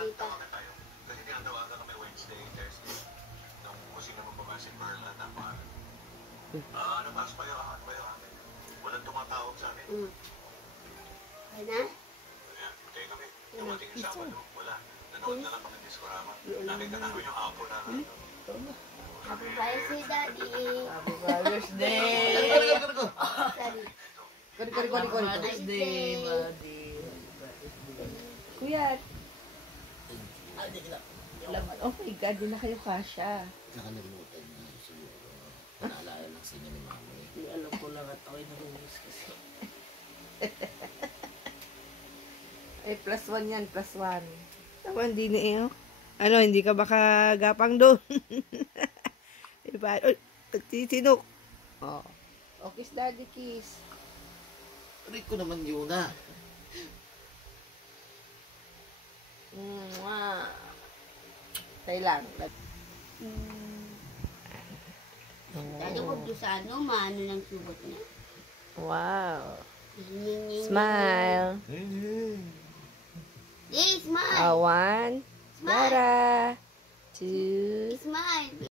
dito. Kasi tinatawagan kami Wednesday, Thursday. Nung kusina mo pa si Pearl at ang mahal. Ano, pasok kayo amin. Walang tumatawag sa amin. Okay na? Ayan, tayo kami. Dumating yung Sabado, wala. Nanood na lang kami ng Discorama. Nakita namin yung apo na Happy birthday, Daddy. Happy Father's Day! Sorry. Father's Day, buddy. Kuya. Oh my God, di na kayo kasha. Nakalimutan niya siguro. Naalala lang sa inyo ni Mami. Hindi alam ko lang at ako'y nalulis kasi. Ay, +1 yan, +1. Tama, hindi na iyo. Ano, hindi ka baka gapang doon. Diba? Uy, nagtitinok. Oh. Oh, kiss daddy, kiss. Rico naman yun na. Mwah. Tayo lang. Daddy, huwag doon sa ano, maano ng sugot niya. Wow. Smile. Smile. Hey, smile. One. Smile. Dara. Two. Smile.